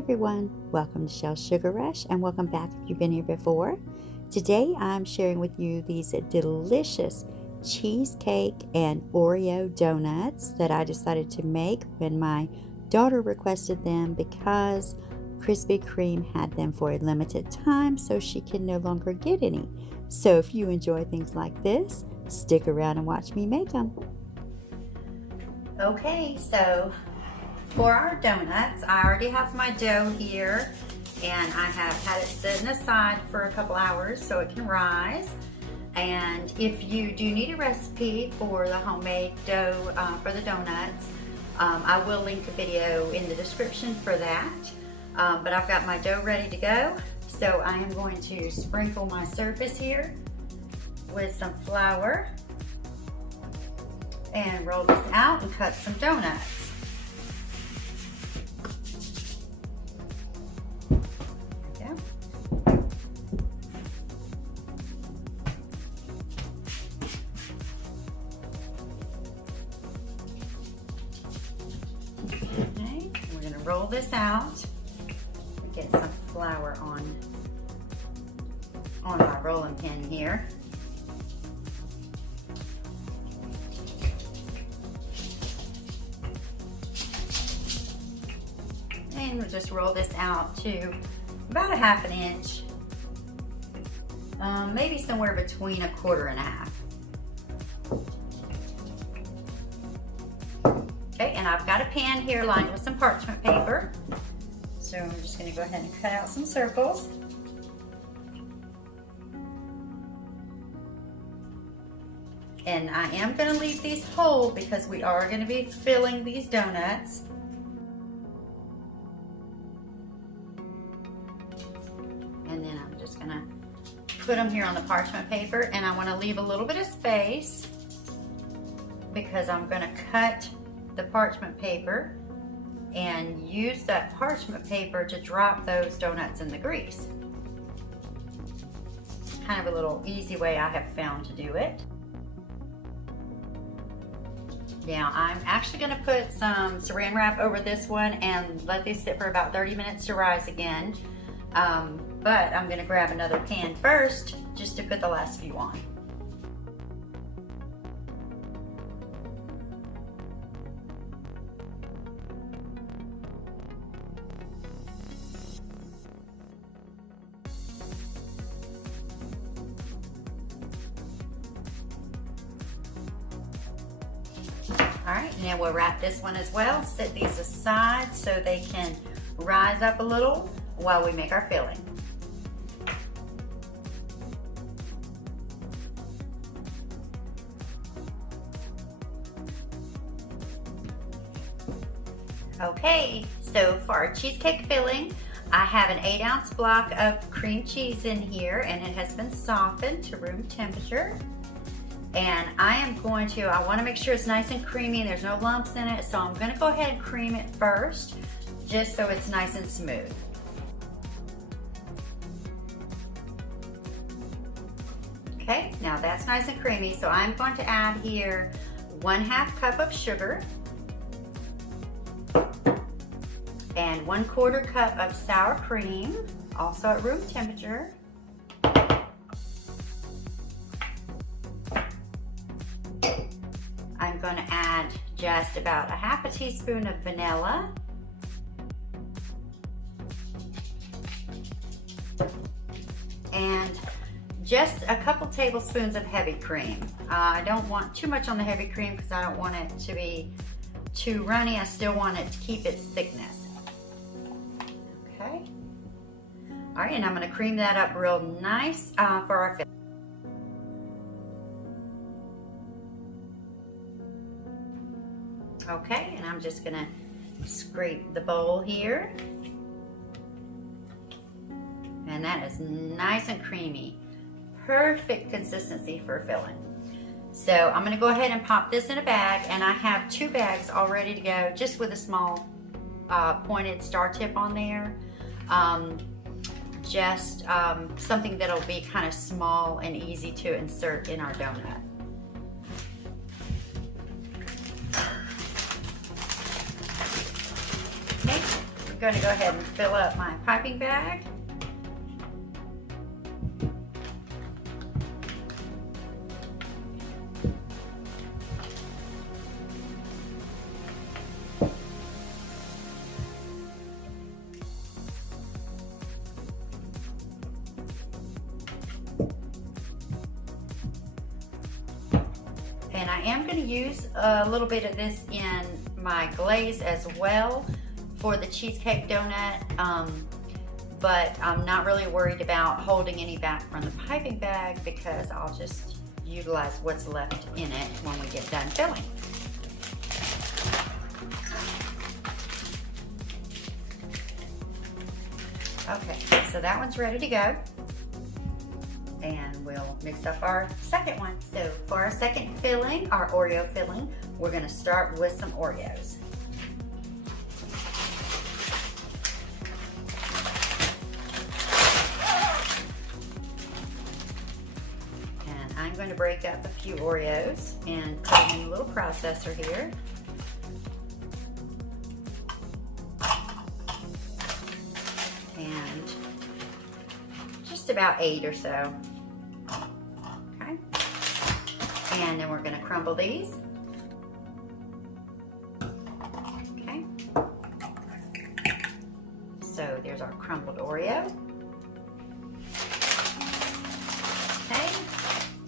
everyone, welcome to Shell's Sugar Rush and welcome back if you've been here before. Today I'm sharing with you these delicious cheesecake and Oreo donuts that I decided to make when my daughter requested them because Krispy Kreme had them for a limited time so she can no longer get any. So if you enjoy things like this, stick around and watch me make them. Okay, so for our donuts, I already have my dough here and I have had it sitting aside for a couple hours so it can rise. And if you do need a recipe for the homemade dough for the donuts, I will link a video in the description for that. But I've got my dough ready to go. So I am going to sprinkle my surface here with some flour and roll this out and cut some donuts. Okay, we're going to roll this out. Get some flour on my rolling pin here. And we'll just roll this out to about a ½ inch, maybe somewhere between 1/4 and 1/2. Okay, and I've got a pan here lined with some parchment paper. So I'm just going to go ahead and cut out some circles. And I am going to leave these whole because we are going to be filling these donuts. And then I'm just going to put them here on the parchment paper, and I want to leave a little bit of space because I'm going to cut the parchment paper and use that parchment paper to drop those donuts in the grease. Kind of a little easy way I have found to do it. Now I'm actually going to put some saran wrap over this one and let these sit for about 30 minutes to rise again. But I'm going to grab another pan first just to put the last few on. All right, now we'll wrap this one as well. Set these aside so they can rise up a little while we make our filling. Okay, so for our cheesecake filling, I have an 8-ounce block of cream cheese in here, and it has been softened to room temperature. And I want to make sure it's nice and creamy and there's no lumps in it, so I'm going to go ahead and cream it first, just so it's nice and smooth. Okay, now that's nice and creamy, so I'm going to add here 1/2 cup of sugar and 1/4 cup of sour cream, also at room temperature. I'm going to add just about a ½ teaspoon of vanilla. And just a couple tablespoons of heavy cream. I don't want too much on the heavy cream because I don't want it to be too runny. I still want it to keep its thickness. Okay. All right, and I'm going to cream that up real nice for our filling. Okay, and I'm just gonna scrape the bowl here. And that is nice and creamy. Perfect consistency for filling. So I'm gonna go ahead and pop this in a bag, and I have 2 bags all ready to go, just with a small pointed star tip on there. Something that'll be kind of small and easy to insert in our donut. Okay, going to go ahead and fill up my piping bag. And I am going to use a little bit of this in my glaze as well for the cheesecake donut, but I'm not really worried about holding any back from the piping bag because I'll just utilize what's left in it when we get done filling. Okay, so that one's ready to go. And we'll mix up our second one. So for our second filling, our Oreo filling, we're gonna start with some Oreos. And I'm going to break up a few Oreos and put them in a little processor here. And just about 8 or so. Okay. And then we're going to crumble these. Okay. So there's our crumbled Oreo. Okay.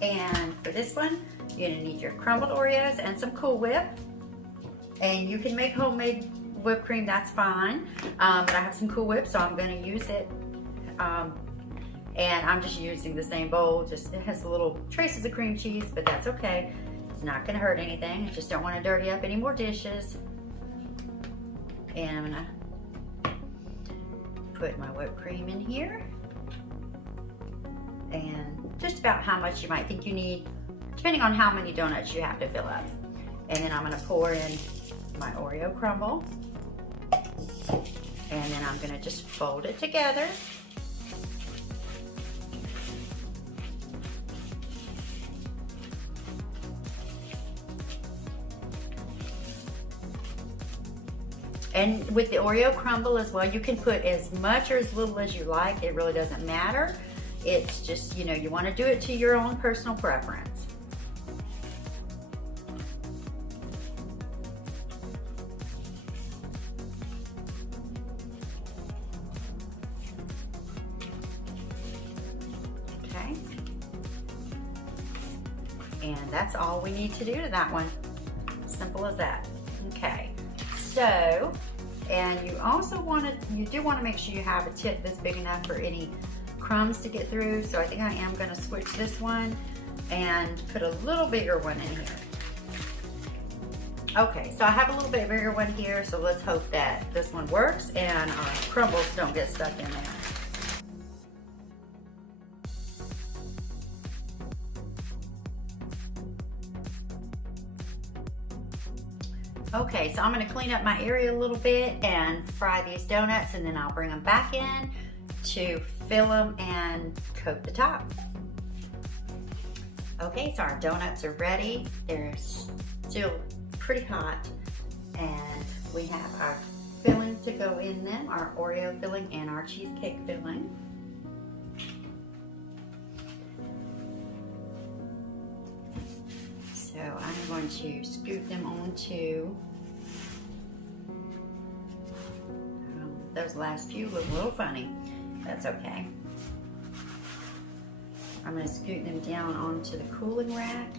And for this one, you're going to need your crumbled Oreos and some Cool Whip. And you can make homemade whipped cream, that's fine. But I have some Cool Whip, so I'm going to use it. And I'm just using the same bowl. Just it has little traces of cream cheese, but that's okay. It's not gonna hurt anything. I just don't want to dirty up any more dishes. And I'm gonna put my whipped cream in here. And just about how much you might think you need, depending on how many donuts you have to fill up. And then I'm gonna pour in my Oreo crumble. And then I'm gonna just fold it together. And with the Oreo crumble as well, you can put as much or as little as you like. It really doesn't matter. It's just, you know, you want to do it to your own personal preference. Okay. And that's all we need to do to that one. Simple as that. Okay. So, and you also do want to make sure you have a tip that's big enough for any crumbs to get through. So I think I am going to switch this one and put a little bigger one in here. Okay, so I have a little bit bigger one here, so let's hope that this one works and our crumbles don't get stuck in there. Okay, so I'm going to clean up my area a little bit and fry these donuts, and then I'll bring them back in to fill them and coat the top. Okay, so our donuts are ready. They're still pretty hot, and we have our filling to go in them, our Oreo filling and our cheesecake filling. So I'm going to scoop them onto those last few look a little funny. That's okay. I'm going to scoot them down onto the cooling rack.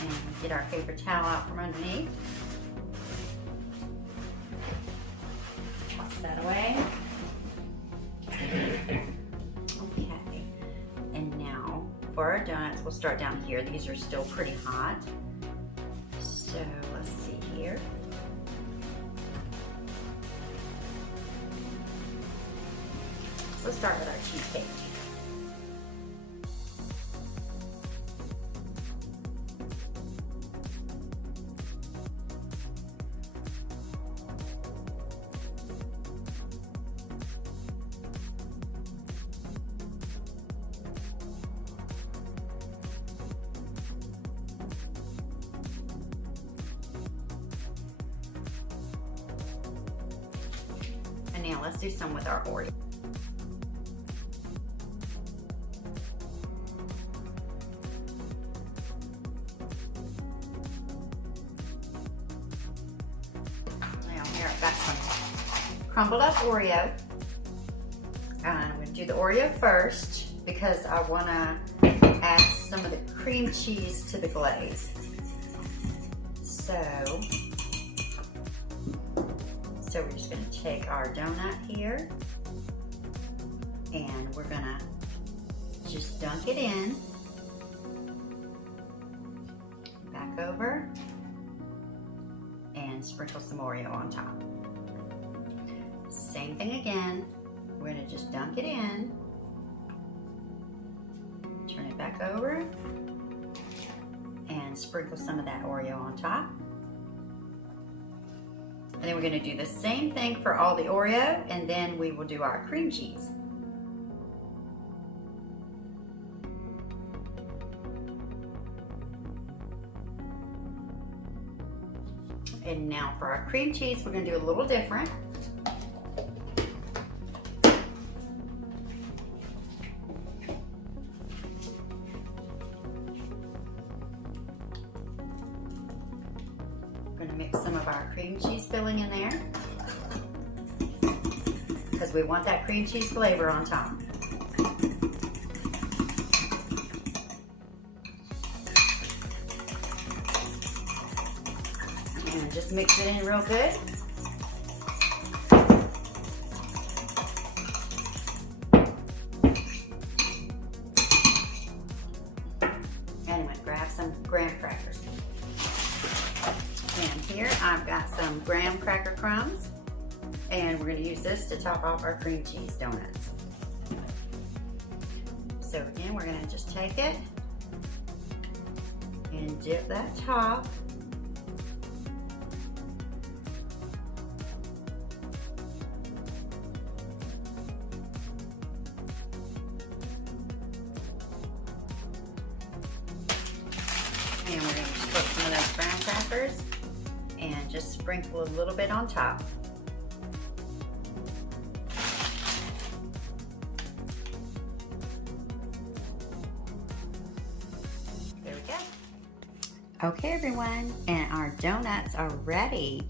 And get our paper towel out from underneath. That away. Okay, and now for our donuts, we'll start down here. These are still pretty hot. So let's see here. So let's start with our cheesecake. now let's do some with our Oreo. Now here I've got some crumbled up Oreo. I'm going to do the Oreo first because I want to add some of the cream cheese to the glaze. So we're just going to take our donut here and we're going to just dunk it in, back over, and sprinkle some Oreo on top. Same thing again. We're going to just dunk it in, turn it back over, and sprinkle some of that Oreo on top. And then we're going to do the same thing for all the Oreo, and then we will do our cream cheese. And now for our cream cheese, we're going to do a little different. We're going to mix some of our cream cheese filling in there because we want that cream cheese flavor on top. And just mix it in real good. And I'm going to grab some graham crackers. And here I've got some graham cracker crumbs, and we're going to use this to top off our cream cheese donuts. So again, we're going to just take it and dip that top. And we're going to put some of those graham crackers and just sprinkle a little bit on top. There we go. Okay everyone, and our donuts are ready.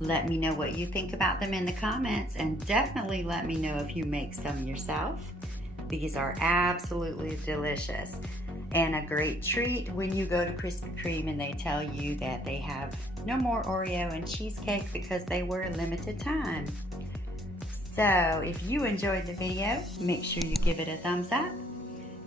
Let me know what you think about them in the comments, and definitely let me know if you make some yourself. These are absolutely delicious. And a great treat when you go to Krispy Kreme and they tell you that they have no more Oreo and cheesecake because they were a limited time. So if you enjoyed the video, make sure you give it a thumbs up.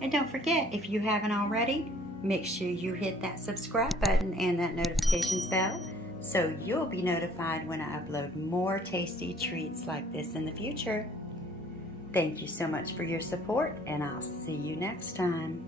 And don't forget, if you haven't already, make sure you hit that subscribe button and that notifications bell so you'll be notified when I upload more tasty treats like this in the future. Thank you so much for your support, and I'll see you next time.